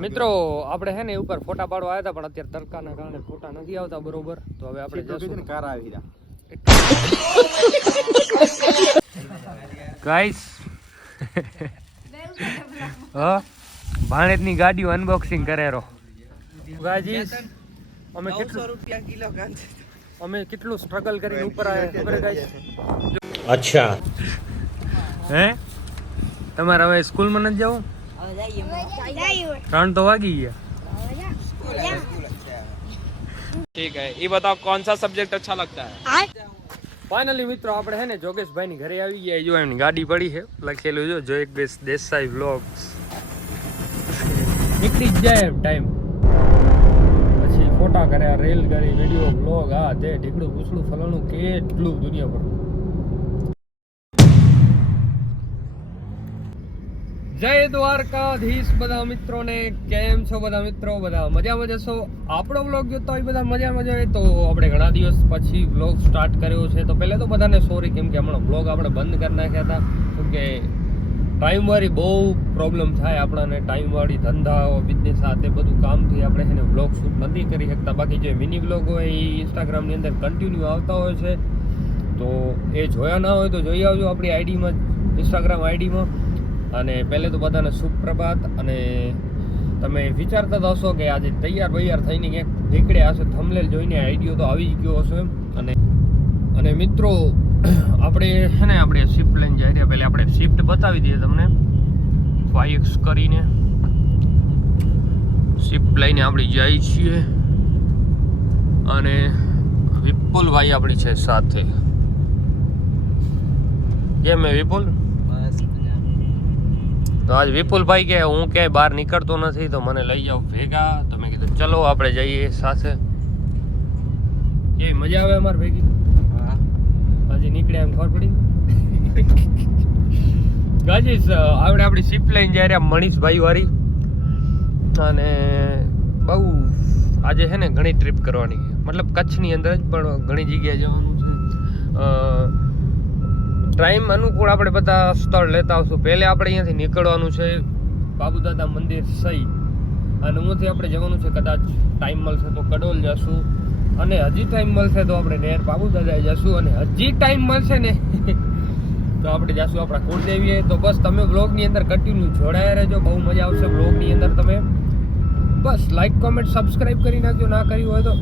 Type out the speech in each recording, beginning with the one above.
મિત્રો આપણે હે ને ઉપર ફોટા પાડવા આવ્યા હતા પણ અત્યારે તડકાના કારણે ફોટા નથી આવતા બરોબર. તો હવે આપણે જશું કાર આવી ગાઈસ હા ભાણેજની ગાડીઓ અનબોક્સિંગ કરેરો ગાજી અમે કેટલું રૂપિયા કિલો અમે કેટલું સ્ટ્રગલ કરીને ઉપર આવ્યા ખબર ગાઈસ. અચ્છા હે તમારે હવે સ્કૂલમાં નથી જવું? 3 तो वागी गया. ठीक है ये बताओ कौन सा सब्जेक्ट अच्छा लगता है? फाइनली मित्रों આપણે હે ને જોગેશભાઈ ની ઘરે આવી ગયા. જો એમની ગાડી પડી છે લખેલું જો જોગેશ દેસાઈ વ્લોગ્સ. નીકળી જ જાય ટાઈમ પછી ફોટા કર્યા રેલ કરી વિડિયો વ્લોગ આ તે ઢીકડું પૂછડું ફલાણું કેટલું દુનિયા પર. જય દ્વારકાધીશ બધા મિત્રોને. કેમ છો બધા મિત્રો? બધા મજામાં જશો? આપણો વ્લોગ જોતો હોય બધા મજામાં જોઈએ. તો આપણે ઘણા દિવસ પછી વ્લોગ સ્ટાર્ટ કર્યો છે. તો પહેલાં તો બધાને સોરી કેમ કે હમણાં વ્લોગ આપણે બંધ કરી નાખ્યા હતા કેમ કે ટાઈમવાળી બહુ પ્રોબ્લેમ થાય આપણને. ટાઈમવાળી ધંધા બિઝનેસ આ તે બધું કામથી આપણે એને વ્લોગ શૂટ નથી કરી શકતા. બાકી જે મિની વ્લોગ હોય એ ઇન્સ્ટાગ્રામની અંદર કન્ટિન્યુ આવતા હોય છે. તો એ જોયા ના હોય તો જોઈ આવજો આપણી આઈડીમાં, ઇન્સ્ટાગ્રામ આઈડીમાં. અને પહેલે તો બધાને સુપ્રભાત. અને તમે વિચારતા તો હશો કે આજે તૈયાર થઈને ક્યાંક નીકળ્યા હશે, થંબનેલ જોઈને આઈડિયો તો આવી જ ગયો હશે એમ. અને મિત્રો આપણે છે ને આપણે શિફ્ટ લઈને જઈ રહ્યા. પહેલે આપણે શિફ્ટ બતાવી દઈએ તમને 5X કરીને. શિફ્ટ લઈને આપણે જઈએ છીએ અને વિપુલભાઈ આપણી છે સાથે. કેમ હે વિપુલ? તો આજ વિપુલભાઈ કે હું ક્યાંય બહાર નીકળતો નથી તો મને લઈ જાઓ ભેગા. તો મેં કીધું ચલો આપણે જઈએ સાથે. કેવી મજા આવે અમારે ભેગી? હજી નીકળ્યા એમ ખબર પડી. ગાજીસ આપણે આપણી શિફ્ટ લઈને જઈ રહ્યા મનીષભાઈ વાળી. અને બહુ આજે છે ને ઘણી ટ્રીપ કરવાની, મતલબ કચ્છની અંદર જ પણ ઘણી જગ્યાએ જવાનું છે. ટાઈમ અનુકૂળ આપણે બધા સ્થળ લેતા આવશું. પહેલે આપણે અહીંયાથી નીકળવાનું છે બાબુદાદા મંદિર સહી. અને અહીંયાથી આપણે જવાનું છે કદાચ ટાઈમ મળશે તો કડોલ જશું. અને હજી ટાઈમ મળશે તો આપણે નેર બાબુદાદાએ જશું. અને હજી ટાઈમ મળશે ને તો આપણે જશું આપણા કુળદેવીએ. તો બસ તમે વ્લોગની અંદર કન્ટિન્યુ જોડાયા રહેજો, બહુ મજા આવશે વ્લોગની અંદર. તમે બસ લાઈક કોમેન્ટ સબસ્ક્રાઈબ કરી નાખજો ના કર્યું હોય તો.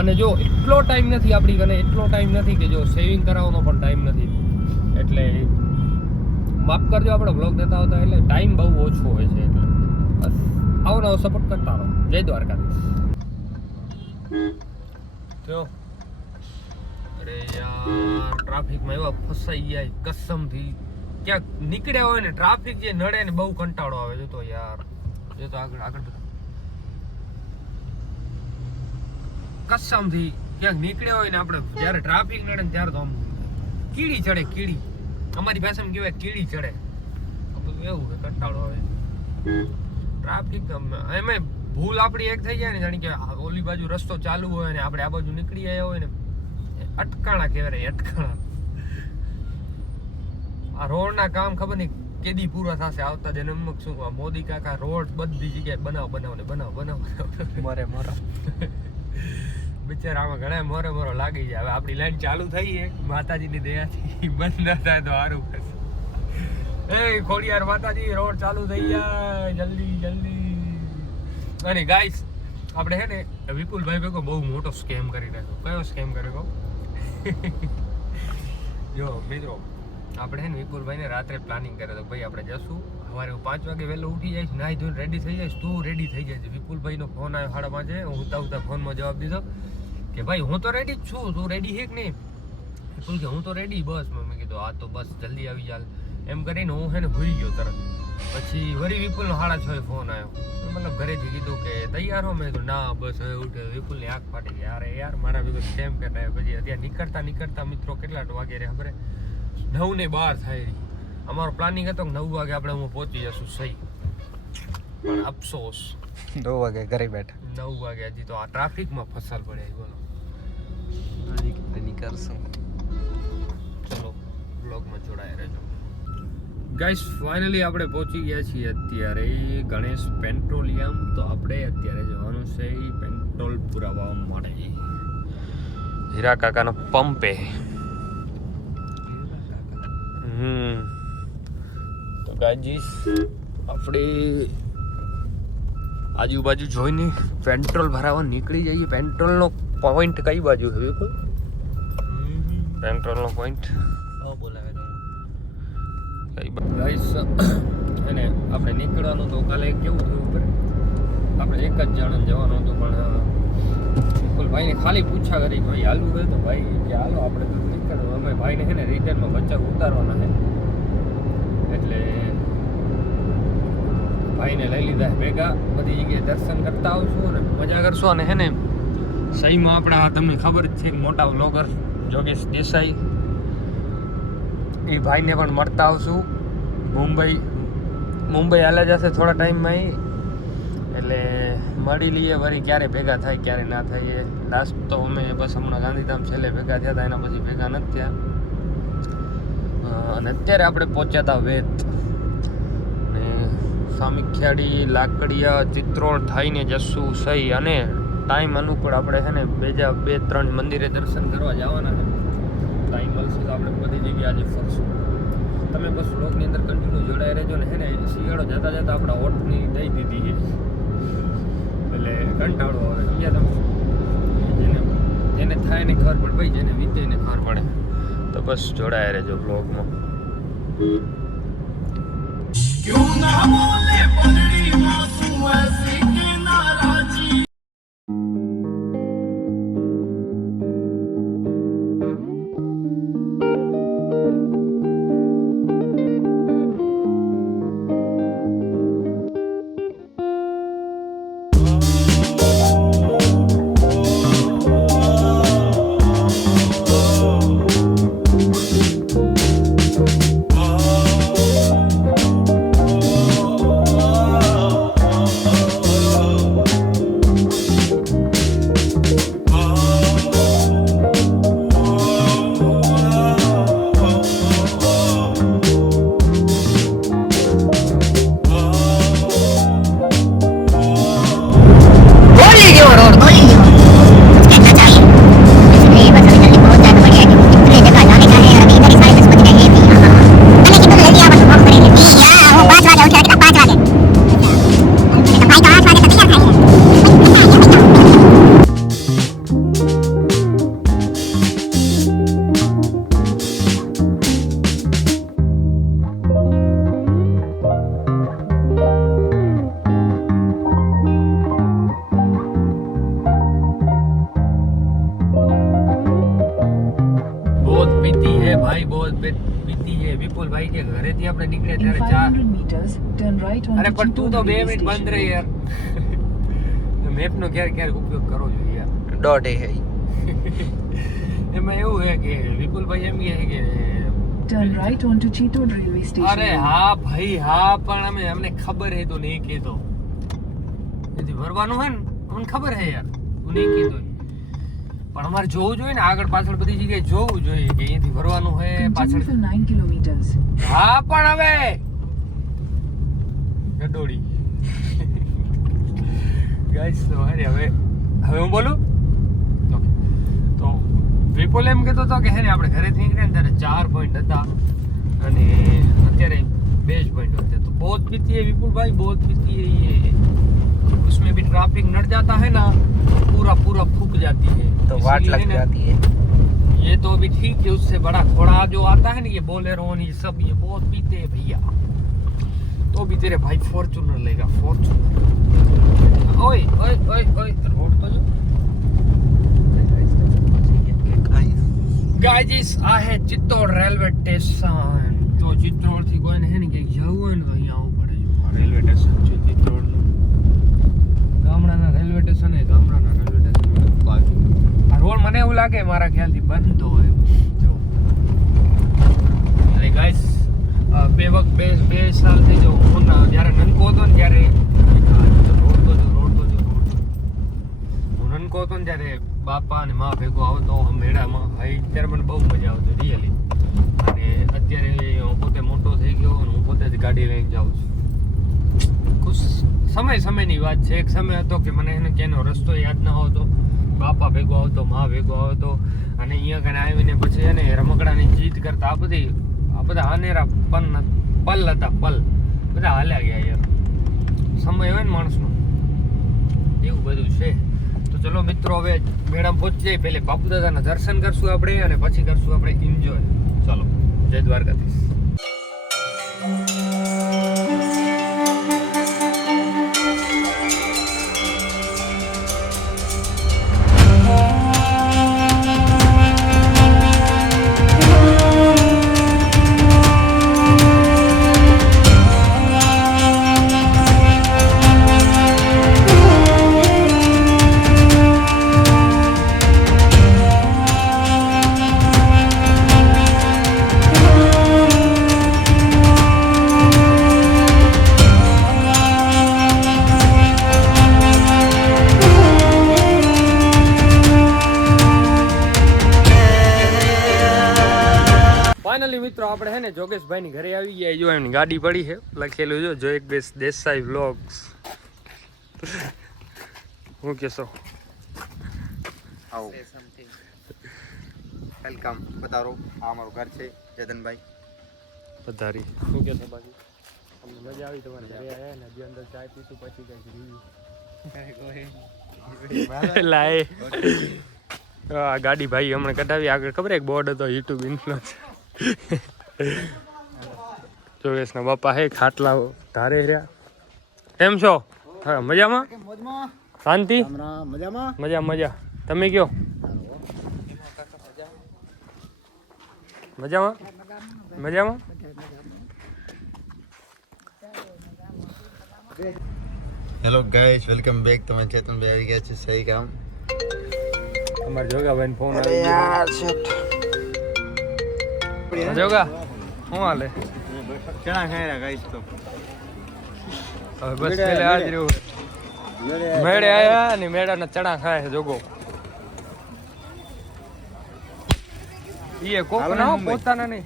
અને જો એટલો ટાઈમ નથી આપણી કને, એટલો ટાઈમ નથી કે જો સેવિંગ કરાવવાનો પણ ટાઈમ નથી. એટલે માફ કરજો આપણે બ્લોગ નતા આવતા એટલે ટાઈમ બહુ ઓછો હોય છે. એટલે બસ આવો નવો સપોર્ટ કરતા રહો. જય દ્વારકાધીશ. જો અરે યાર ટ્રાફિકમાં એવા ફસાઈ ગયા કસમથી. ક્યાંક નીકળ્યા હોય ને ટ્રાફિક જે નડે ને બહુ કંટાળો આવે. જો તો યાર જો તો આગળ કસમથી ક્યાંક નીકળ્યા હોય ને આપણે જ્યારે ટ્રાફિક નડે ને ત્યારે તો આમ કીડી ચડે. કીડી અમારી ભાષામાં કહેવાય કીડી ચડે. બધું એવું હોય કંટાળો આવે ટ્રાફિક. એમાં ભૂલ આપણી એક થઈ જાય ને જાણી કે ઓલી બાજુ રસ્તો ચાલુ હોય ને આપણે આ બાજુ નીકળી આવ્યા હોય ને અટકાણા કહેવાય. અટકાણા આ રોડના કામ ખબર નહીં કેદી પૂરા થશે. આવતા જન્મ શું મોદી કાકા રોડ બધી જગ્યાએ બનાવ મરે બિચારા આમાં ઘણા મોરો લાગી જાય. હવે આપણી લાઈન ચાલુ થઈ છે માતાજીની દયાથી, બંધ ના થાય તો સારું થશે. એ ખોડિયાર માતાજી રોડ ચાલુ થઈ જાય જલ્દી. અને ગાઈસ આપણે હે ને વિપુલભાઈ ભેગો બહુ મોટો સ્કેમ કરી નાખ્યો. કયો સ્કેમ કર્યો જો મિત્રો? આપણે હે ને વિપુલભાઈને રાત્રે પ્લાનિંગ કરે તો ભાઈ આપણે જશું સવારે 5 વાગે વહેલો ઉઠી જઈશ, નાહી ધોઈને રેડી થઈ જઈશ, તું રેડી થઈ જાય. વિપુલભાઈનો ફોન આવ્યો 5:30. હું ઉતા ફોનમાં જવાબ દીધો કે ભાઈ હું તો રેડી જ છું, તું રેડી છે કે નહીં? વિપુલ કે હું તો રેડી બસ. મેં કીધું હા તો બસ જલ્દી આવી ચાલ એમ કરીને હું હે ને ભૂલી ગયો તરત. પછી વળી વિપુલનો 6:30 ફોન આવ્યો. મતલબ ઘરેથી કીધું કે તૈયાર હો? મેં કીધું ના બસ હવે ઉઠે. વિપુલની આંખ ફાટી ગઈ. અરે યાર મારા ભેગું સ્કેમ કરતા. પછી અત્યારે નીકળતા મિત્રો કેટલા વાગે રે ખબર? 9:12 થાય રહી. અમારો પ્લાનિંગ હતો કે 9 વાગે આપણે હું પહોંચી જશું સહી. પણ અફસોસ 2 વાગે ઘરે બેઠા. 9 વાગે હજી તો આ ટ્રાફિકમાં ફસાલ પડે. બોલો નીકળશું. ચલો બ્લોગમાં જોડાયા રહેજો. ગાઈસ ફાઇનલી આપણે પહોંચી ગયા છીએ અત્યારે ગણેશ પેટ્રોલિયમ. તો આપણે અત્યારે જવાનું છે પેટ્રોલ પુરાવવા માટે હીરા કાકાનો પંપે. તો ગાઈસ આપણે આજુબાજુ જોઈને પેટ્રોલ ભરાવા નીકળી જઈએ. પેટ્રોલનો પોઈન્ટ કઈ બાજુ છે બિલકુલ? પેટ્રોલનો પોઈન્ટ ગાઈસ અને આપણે નીકળવાનું તો કાલે કેવું થયું ઉપર આપણે એક જ જણ જવાનું હતું, પણ બિલકુલ ભાઈને ખાલી પૂછા કરી ભાઈ હાલવું હોય તો ભાઈ કે હાલો આપણે તો નીકળવું. અમે ભાઈને છે ને રિટર્નમાં બચ્ચા ઉતારવાના છે એટલે ભાઈને લઈ લીધા ભેગા. બધી જગ્યાએ દર્શન કરતા આવશું અને મજા કરશું. અને હે ને સહીમાં આપણા તમને ખબર જ છે મોટા વ્લોગર જોગેશ દેસાઈ એ ભાઈને પણ મળતા આવશું. મુંબઈ હાલે જશે થોડા ટાઈમમાં એટલે મળી લઈએ વળી ક્યારે ભેગા થાય ક્યારે ના થાય. લાસ્ટ તો અમે બસ હમણાં ગાંધીધામ છેલ્લે ભેગા થયા હતા, એના પછી ભેગા નથી થયા. અને અત્યારે આપણે પહોંચ્યા હતા વેત ને સામીખિયાળી લાકડિયા ચિત્રોડ થઈને જશું સહી. અને ટાઈમ અનુકૂળ આપણે છે ને બે ત્રણ મંદિરે દર્શન કરવા જવાના છે. ટાઈમ મળશે તો આપણે બધી જગ્યાએ આજે ફરશું. તમે બસ વ્લોગની અંદર કન્ટિન્યુ જોડાઈ રહેજો ને. હે ને શિયાળો જતા જતા આપણા ઓટની દઈ દીધી છે એટલે કંટાળો આવે સમજ્યા તમે. જેને થાય ને ખબર પડે ભાઈ, જેને વીતે ને ખબર પડે. તો બસ જોડાઈ રહેજો વ્લોગમાં. વિપુલભાઈ કે ઘરેથી આપણે નીકળ્યા ત્યારે 4 અરે પણ તું તો 2 મિનિટ બંધ રહી યાર. મેપનો ક્યારેક ઉપયોગ કરવો જોઈએ યાર. દોઢ હે એમાં એવું છે કે વિપુલભાઈ એમ કહે કે turn right onto Cheetod railway station. અરે હા ભાઈ હા, પણ અમને ખબર હે તો નહીં કીધો. એથી ભરવાનું હે ને અમને ખબર હે યાર, તું નહીં કીધો પણ અમારે જોવું જોઈએ ને આગળ પાછળ બધી જગ્યાએ જોવું જોઈએ કે અહીંથી ભરવાનું હે પાછળ. For 9 kilometers. હા પણ હવે ગડોડી ગાઈસ તો હવે હું બોલું તો વિપુલ એમ કહેતો હતો કે હે ને આપણે ઘરેથી નીકળ્યા ને ત્યારે 4 પોઈન્ટ હતા અને અત્યારે 2 જ પોઈન્ટ होते तो बहुत पीती है विपुल भाई, बहुत पीती है ये. उसमें भी ट्रैफिक नड़ जाता है ना पूरा फूक जाती है तो वाट लग जाती है. ये तो अभी ठीक है, उससे बड़ा घोड़ा जो आता है ना ये बोलेरो ये सब ये बहुत पीते हैं भैया. तो भी तेरे भाई फॉर्च्यूनर लेगा फॉर्च्यूनर. ओए ओए ओए ओए रोड तो जो गाइस आ है चित्तौड़ रेलवे स्टेशन. तो चित्तौड़ થી કોઈને હે ને કે જવું હોય ને તો અહીંયા આવવું પડે. રેલવે સ્ટેશન છે ચિત્તૌડ નું. ગામડાના રેલવે સ્ટેશન એ ગામડાના રેલવે સ્ટેશન બાજુ. આ રોડ મને એવું લાગે મારા ખ્યાલથી બંધ હોય જો. એટલે ગાઈસ બે સાલથી જો હું જ્યારે નનકો હતો ને ત્યારે રોડ તો જો હું નનકો હતો ને ત્યારે બાપા અને મા ભેગો આવતો મેળામાં. ત્યારે મને બહુ મજા આવતી રિયલી. અને અત્યારે હું પોતે મોટો થઈ ગયો અને હું પોતે બાપુદાદાથી ગાડી લઈને જાઉં છું. ખુશ સમયની વાત છે. એક સમય હતો કે મને એને ક્યાંનો રસ્તો યાદ ન હોતો, બાપા ભેગો આવતો, મા ભેગો આવતો, અને અહીંયા કને આવીને પછી એને રમકડાની જીત કરતા. આ બધા હાનેરા પલ હતા, બધા હાલ્યા ગયા યાર. સમય હોય ને માણસનો, એવું બધું છે. તો ચલો મિત્રો, હવે મેડમ પહોંચી જાય, પહેલે બાપુદાદાના દર્શન કરશું આપણે અને પછી કરશું આપણે એન્જોય. ચાલો, જય દ્વારકાધીશ. ફાઇનલી મિત્રો આપણે હે ને જોગેશભાઈની ઘરે આવી ગયા. જો એમની ગાડી પડી છે, લખેલું જો જોગેશ દેસાઈ વ્લોગ્સ. હું કહેશો? આવો વેલકમ, પધારો. આ અમારું ઘર છે, ચેતનભાઈ. પધારી. શું કહેશો બાકી? અમને મજા આવી તમારે ઘરે આવ્યા ને. હજી અંદર ચાય પીશું, પછી કંઈક લાય. આ ગાડી ભાઈ હમણાં કઢાવી. આગળ ખબર એક બોર્ડ હતો, યુટ્યુબ ઇન્ફ્લુઅન્સર. જોગેશના બાપા હે, ખાટલા ધારે રહ્યા. કેમ છો? હા, મજામાં? શાંતિ? મજા. તમે કયો? મજામાં? Hello guys, welcome back. તમે ચેતનભાઈ આવી ગયા છે સહી કામ. અમારે જોગાભાઈ ફોન આવી ગયો. જોગા શું હાલે? ચણા ખાયરા ગાઈસ. તો હવે બસ પેલે આજ રહ્યું. મેળે આયા ને મેળાના ચણા ખાય છે જોગો. ઈએ કોક ના પોતાના નહીં.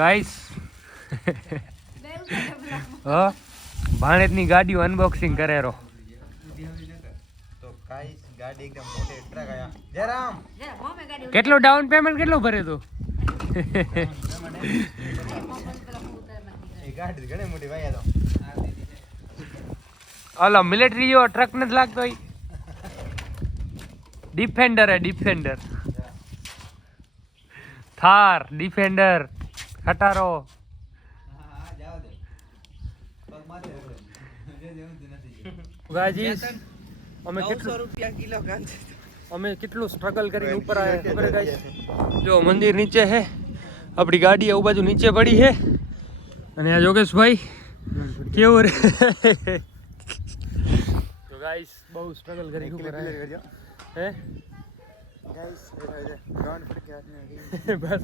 ગાઈસ હા, ભાણેજની ગાડીઓ અનબોક્સિંગ કરે રો. તો ગાઈસ ગાડી એકદમ મોટી ટ્રક આયા. જયરામ, કેટલો ડાઉન પેમેન્ટ કેટલો ભરે તું? એ ગાડી ઘણી મોટી ભાઈ આ તો. ઓલો મિલિટરી જેવો ટ્રક નથી લાગતો? ડિફેન્ડર હે, ડિફેન્ડર. થાર ડિફેન્ડર ખટારો. ગાજીસ અમે કેટલું સ્ટ્રગલ કરીને ઉપર આવ્યા ખબર ગાઈસ. જો મંદિર નીચે હે, આપણી ગાડી આ બાજુ નીચે પડી છે, અને આ યોગેશભાઈ કેવું રે. તો ગાઈસ બહુ સ્ટ્રગલ કરી ઉપર આવ્યા. હે ગાઈસ બસ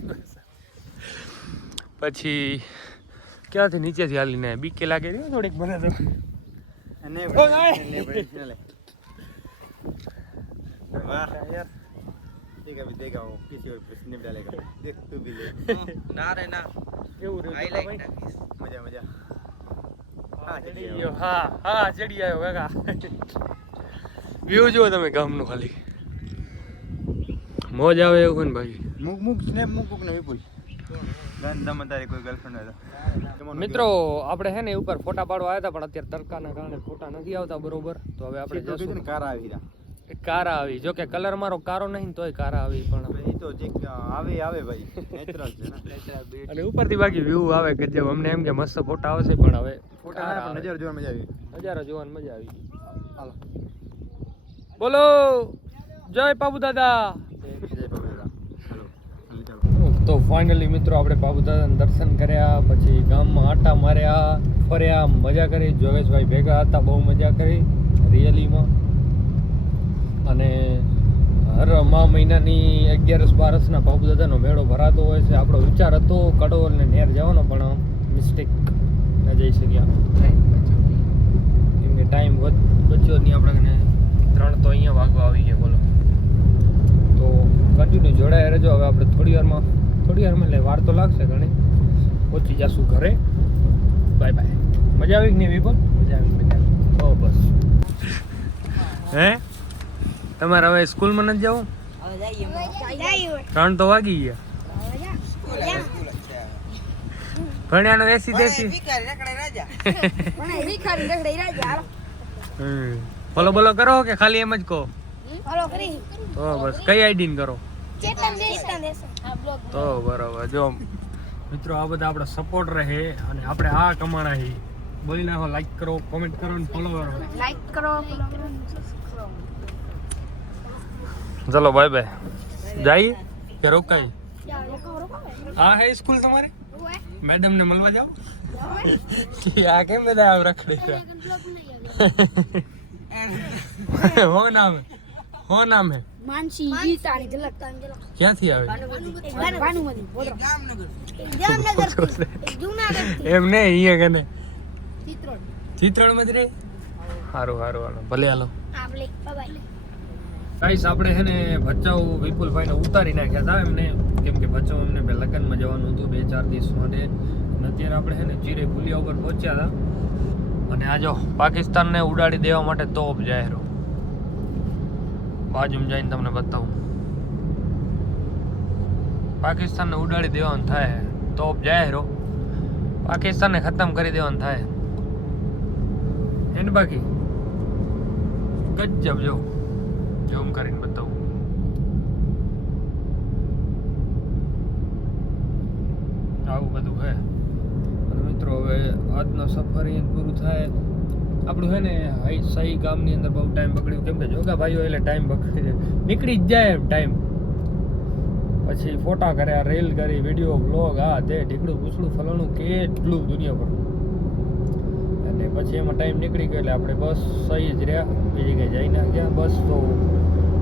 પછી ક્યાંથી નીચેથી હાલીને બીકે લાગે છે થોડીક મને તો. यार ठीक है, अभी देगा वो किसी और पे स्निप डालेगा. देख तू भी ले. ना रे ना, કેવું રે ભાઈ? मजा. હા ચડી ગયો. હા ચડી આવ્યો કાકા. વ્યૂ જુઓ તમે ગામનું, ખાલી મોજ આવે એવું ને ભાઈ. मुक स्नैप मुक ने विपुल गन दम तारी कोई गर्लफ्रेंड है तो મિત્રો આપણે હે ને ઉપર ફોટા પાડવા આવ્યા હતા, પણ અત્યારે તડકાના કારણે ફોટા નથી આવતા બરોબર. તો હવે આપણે જશું. કાર આવી રહ્યા. કારા આવી, જો કે કલર મારો કારો નહીં તોય કારા આવી, પણ એ તો જે આવે ભાઈ નેચરલ છે ને. અને ઉપરથી બાકી વ્યૂ આવે કે જે અમને એમ કે મસ્ત ફોટા આવશે, પણ હવે ફોટા નજર જોવા મજા આવી. નજારો જોવાની મજા આવી. હાલો બોલો જય બાપુ દાદા. જય બાબા. તો ફાઇનલી મિત્રો આપણે બાપુ દાદાના દર્શન કર્યા, પછી ગામમાં આટા માર્યા, ફર્યા, મજા કરી. જોગેશભાઈ ભેગા હતા, બહુ મજા કરી રિયલીમાં. અને હર મહિનાની 11-12ના બાપુ દાદાનો મેળો ભરાતો હોય છે. આપણો વિચાર હતો કડોલ ને નેર જવાનો, પણ મિસ્ટેક ન જઈ શક્યા કેમ કે ટાઈમ બચ્યો નહીં. આપણે 3 તો અહીંયા વાગવા આવી ગયા. બોલો તો કન્ટિન્યુ જોડાયા રહેજો. હવે આપણે થોડી વારમાં એટલે વાર તો લાગશે ઘણી, પહોંચી જશું ઘરે. Bye bye. મજા આવી કે નહીં વિપુલ? મજા આવી. ઓ બસ. હે તમારે હવે સ્કૂલમાં નથી જવું? 3 તો વાગી ગયા. ભણ્યાનો એસી દેસી. ફોલો બોલો કરો કે ખાલી એમ જ કહો? તો બસ કઈ આઈડી કરો? તો બરોબર. જો મિત્રો આ બધા આપણા સપોર્ટ રહે અને આપણે આ કમાણા હી. બોલી નાખો, લાઈક કરો, કોમેન્ટ કરો અને ફોલો કરો. ચલો બાય બાય. જઈએ કે રોકાઈ? હા હે સ્કૂલ તમારી? મેડમ ને મળવા જાઓ? આ કેમ બધા આવ રખડી છે? હો નામ હે मानसी गीतानी झलक ક્યાંથી આવે? भानुमती जामनगर जूनागढ़ એમ ને અહીંયા કને चित्रोड ચિત્રણ માં જ રે. હારું હાલો ભલે હાલો. आपले बाय ગાઈસ આપણે છે ને ભચાઉ વિપુલભાઈને ઉતારી નાખ્યા હતા એમને, કેમ કે ભચાઉ એમને બે લગ્નમાં જવાનું હતું 2-4 દિવસ માટે. અને અત્યારે આપણે છે ને ચીરે પુલિયા ઉપર પહોંચ્યા હતા અને આ જો પાકિસ્તાનને ઉડાડી દેવા માટે તોપ જાહેરો. બાજુમાં જઈને તમને બતાવું. પાકિસ્તાનને ઉડાડી દેવાનું થાય, તોપ જાહેરો. પાકિસ્તાનને ખતમ કરી દેવાનું થાય એને. બાકી ગજબ જો ઝૂમ કરીને બતાવું. આવું બધું છે. અને મિત્રો હવે આજનો સફર અહીં પૂરું થાય. આપણું છે ને સહી ગામની અંદર બહુ ટાઈમ બગડ્યો, કેમ કે જોગા ભાઈઓ એટલે ટાઈમ બગડી જાય, નીકળી જ જાય ટાઈમ. પછી ફોટા કર્યા, રીલ કરી, વિડીયો બ્લોગ, આ તે ઢીકડું પૂછડું ફલાણું કેટલું દુનિયા પર. અને પછી એમાં ટાઈમ નીકળી ગયો એટલે આપણે બસ સહી જ રહ્યા, બીજી કંઈ જઈ ના ગયા. બસ તો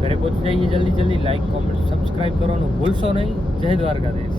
ઘરે પહોંચી જઈએ જલ્દી. લાઈક, કોમેન્ટ, સબસ્ક્રાઈબ કરવાનું ભૂલશો નહીં. જય દ્વારકાધીશ.